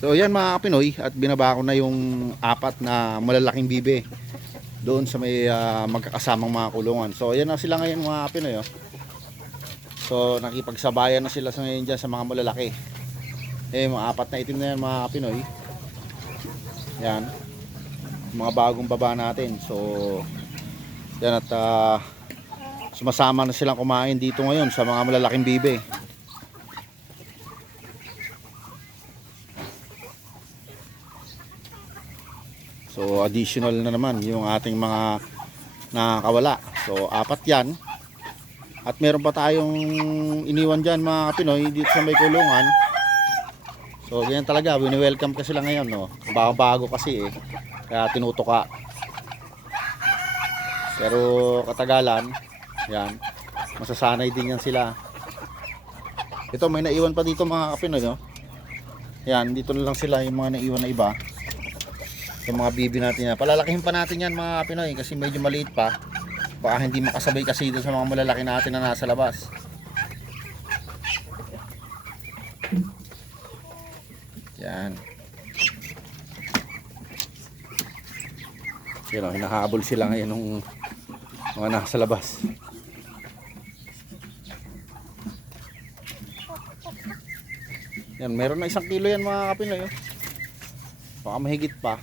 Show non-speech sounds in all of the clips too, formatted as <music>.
So yan mga Pinoy at binaba na yung apat na malalaking bibe doon sa may ah, magkakasamang mga kulungan. So yan na sila ngayon mga Pinoy. Oh. So nakipagsabayan na sila sa ngayon dyan sa mga malalaki. Eh mga apat na itim na yan mga Pinoy. Yan. Mga bagong baba natin. So yan at ah, sumasama na silang kumain dito ngayon sa mga malalaking bibe. So additional na naman yung ating mga nakakawala. So apat yan. At meron pa tayong iniwan dyan mga Pinoy dito sa may kulungan. So ganyan talaga, wini-welcome ka sila ngayon no. Bago-bago kasi eh. Kaya tinutuka. Pero katagalan, yan, masasanay din yan sila. Ito may naiwan pa dito mga Pinoy no. Yan, dito na lang sila yung mga naiwan na iba yung mga bibi natin yan. Palalakihin pa natin yan mga Pinoy kasi medyo maliit pa. Baka hindi makasabay kasi doon sa mga malalaki natin na nasa labas. Yan. Yan o, hinahabol sila ngayon ng mga nasa labas. Yan, meron na isang kilo yan mga kapinoy. oh. Baka mahigit pa.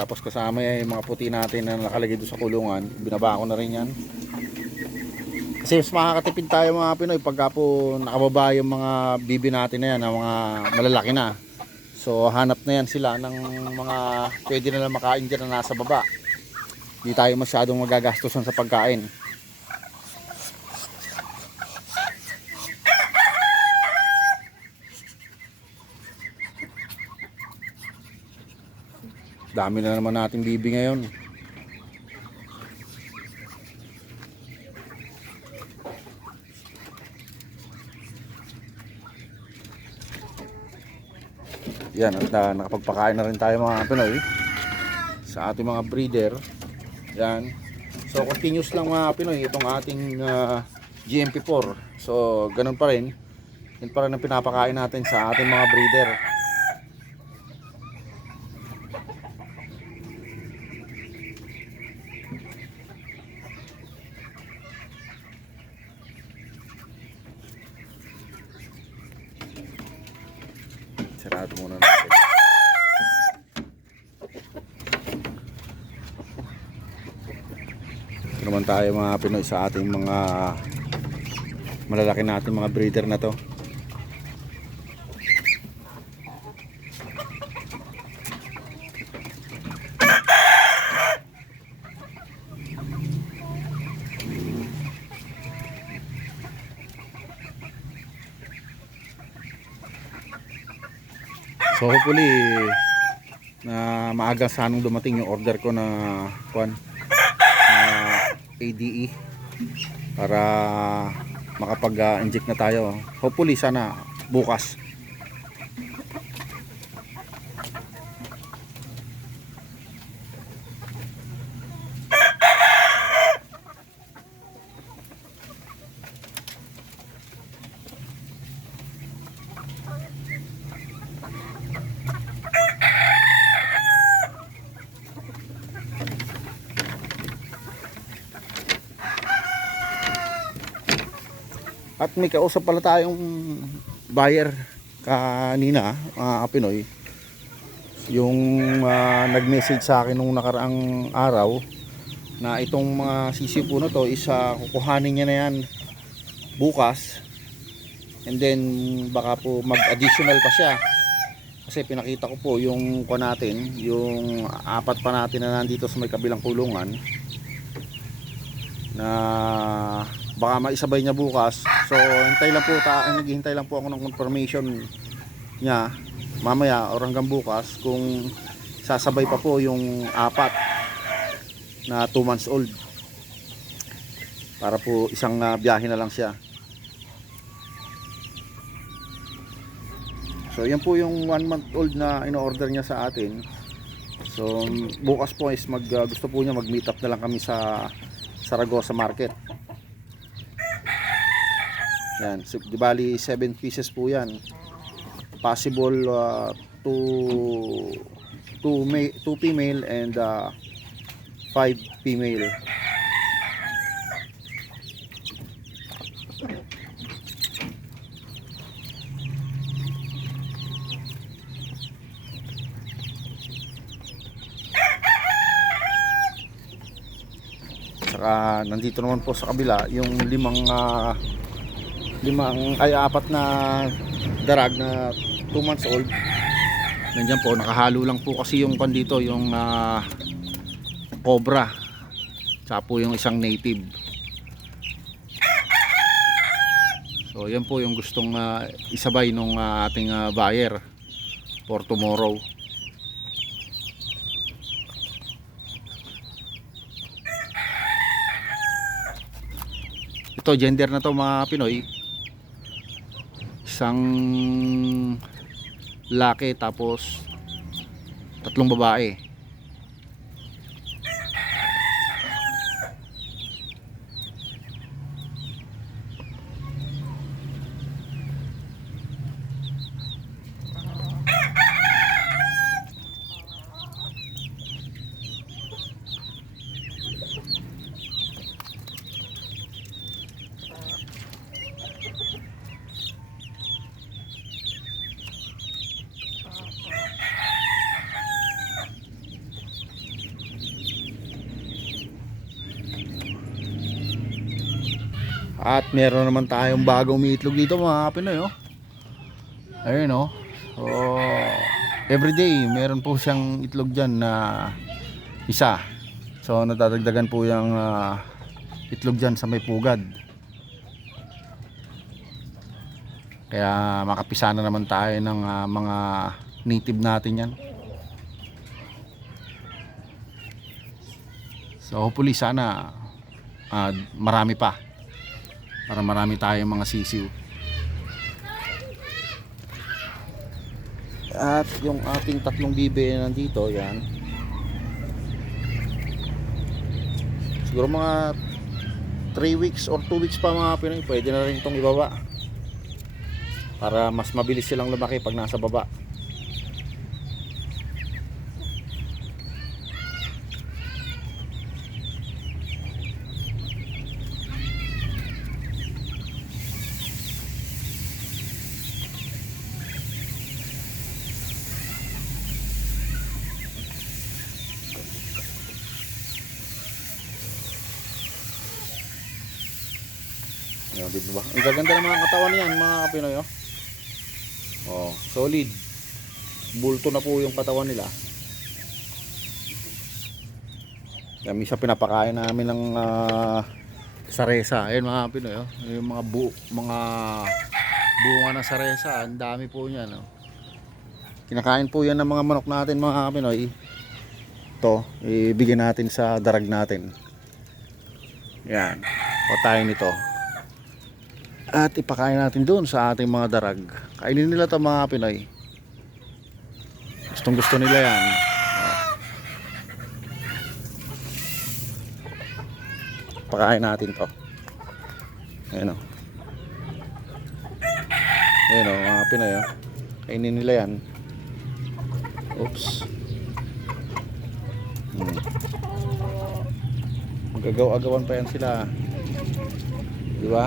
Tapos kasama yung mga puti natin na nakalagay doon sa kulungan. Binaba ko na rin yan. Kasi mas makakatipid tayo mga Pinoy pagka po nakababa yung mga bibi natin na yan, na mga malalaki na. So hanap na yan sila ng mga pwede na lang makain dyan na nasa baba. Hindi tayo masyadong magagastusan sa pagkain. Dami na naman nating bibi ngayon. Yan, at uh, nakapagpakain na rin tayo mga Pinoy sa ating mga breeder. Yan. So continuous lang mga Pinoy itong ating ah, GMP4. So ganun pa rin. Yun pa rin ang pinapakain natin sa ating mga breeder. Sarado muna natin. Ito naman tayo mga Pinoy sa ating mga malalaki natin mga breeder na to. So hopefully na maaga sanang dumating yung order ko na kwan ADE para makapag-inject na tayo. Hopefully sana bukas. At may kausap pala tayong buyer kanina, mga Pinoy. Yung ah, nag-message sa akin nung nakaraang araw na itong mga sisiw po na to is ah, kukuhanin niya na yan bukas. And then baka po mag-additional pa siya. Kasi pinakita ko po yung ko natin, yung apat pa natin na nandito sa may kabilang kulungan na baka maisabay niya bukas. So, hintay lang po ta, naghihintay lang po ako ng confirmation niya mamaya or hanggang bukas kung sasabay pa po yung apat na 2 months old. Para po isang ah, biyahe na lang siya. So, yan po yung 1 month old na in-order niya sa atin. So bukas po is mag uh, gusto po niya mag-meet up na lang kami sa Saragossa Market. Yan, so, di bali 7 pieces po 'yan. Possible uh, two two ma- two female and uh, five female. Saka nandito naman po sa kabila yung limang ah, limang ay apat na darag na 2 months old. Nandiyan po nakahalo lang po kasi yung pan dito yung ah, cobra. Tsaka po yung isang native. So yan po yung gustong ah, isabay nung ah, ating ah, buyer for tomorrow. Ito gender na to mga Pinoy. Isang laki tapos tatlong babae. At meron naman tayong bagong umiitlog dito mga Pinoy oh. Ayun oh. So, everyday meron po siyang itlog dyan na isa. So nadadagdagan po yung ah, itlog dyan sa may pugad. Kaya makapisa na naman tayo ng ah, mga native natin yan. So hopefully sana ah, marami pa para marami tayong mga sisiw. At yung ating tatlong bibe na nandito, yan. Siguro mga 3 weeks or 2 weeks pa mga Pinoy, pwede na rin itong ibaba. Para mas mabilis silang lumaki pag nasa baba. Ayan, di ba? Ang gaganda ng mga katawan niyan, mga Pinoy, oh. Oh, solid. Bulto na po yung katawan nila. Yan, minsan pinapakain namin ng ah, saresa. Ayun mga Pinoy, oh. Yung mga bu mga bunga ng saresa, ang dami po niyan, oh. Kinakain po yan ng mga manok natin, mga Pinoy. Ito, ibigyan natin sa darag natin. Yan. O tayo nito at ipakain natin doon sa ating mga darag. Kainin nila 'to mga Pinoy. Gustong gusto nila 'yan. Pakain natin 'to. Ayun o. Ayun o, mga Pinoy. Kainin nila 'yan. Oops. Hmm. Magagaw-agawan pa yan sila. Di ba?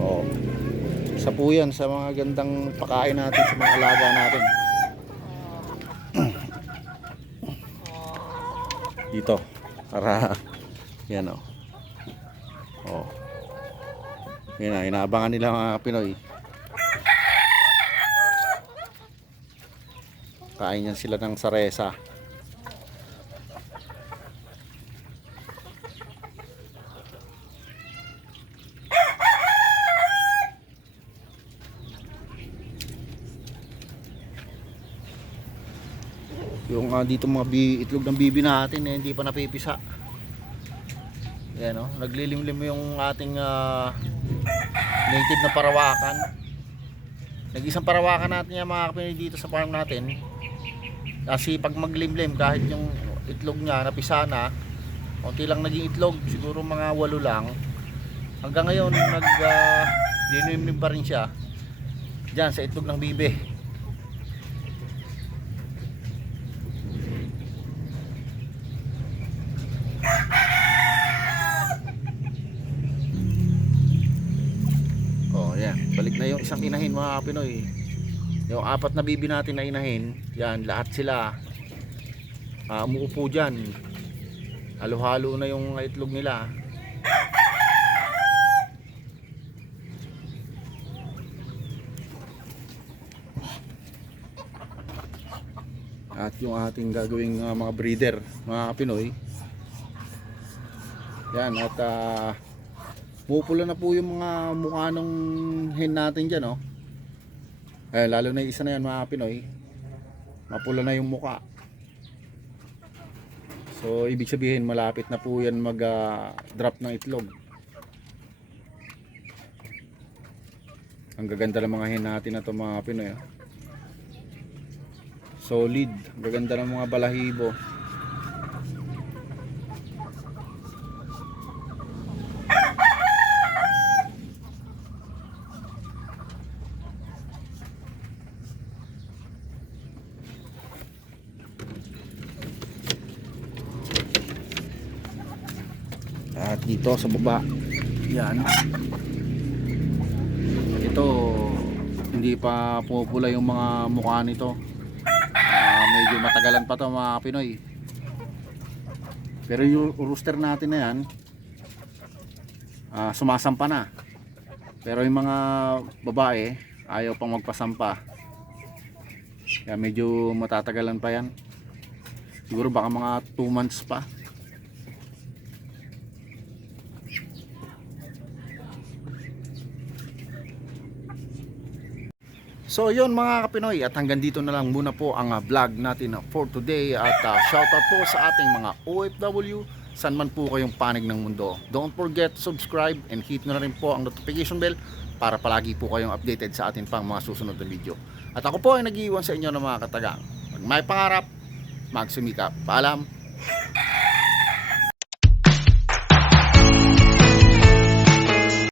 Oo. Isa po yan sa mga gandang pakain natin sa mga alaga natin. <coughs> Dito. Para yan o. Oh. Yan na, inaabangan nila mga Pinoy. Kain yan sila ng saresa. Ah, dito mga bi itlog ng bibi natin eh, hindi pa napipisa. Yan oh, naglilimlim yung ating ah, native na parawakan. Nag-isang parawakan natin yung mga kapinay dito sa farm natin. Kasi pag maglimlim kahit yung itlog niya napisa na, konti lang naging itlog, siguro mga walo lang. Hanggang ngayon nag uh, dinimlim pa rin siya. Diyan sa itlog ng bibe. Oh, yan. Balik na yung isang inahin mga Pinoy. Yung apat na bibi natin na inahin, yan, lahat sila uh, umuupo dyan. Halo-halo na yung itlog nila. At yung ating gagawing uh, mga breeder, mga Pinoy. Yan, at uh, pupula na po yung mga mukha ng hen natin dyan, oh. Eh, lalo na yung isa na yan mga Pinoy. Mapula na yung muka. So, ibig sabihin malapit na po yan mag-drop ng itlog. Ang gaganda ng mga hen natin na to mga Pinoy. ah. Solid. Ang gaganda ng mga balahibo. At dito sa baba, yan. Ito, hindi pa pupula yung mga mukha nito. Ah, medyo matagalan pa to mga Pinoy. Pero yung rooster natin na yan, ah, sumasampa na. Pero yung mga babae, ayaw pang magpasampa. Kaya medyo matatagalan pa yan. Siguro baka mga 2 months pa. So yun mga kapinoy at hanggang dito na lang muna po ang ah, vlog natin ah, for today at uh, shoutout po sa ating mga OFW saan man po kayong panig ng mundo. Don't forget subscribe and hit na rin po ang notification bell para palagi po kayong updated sa ating pang mga susunod na video. At ako po ay nag-iwan sa inyo ng mga katagang. Pag may pangarap, magsumikap. Paalam!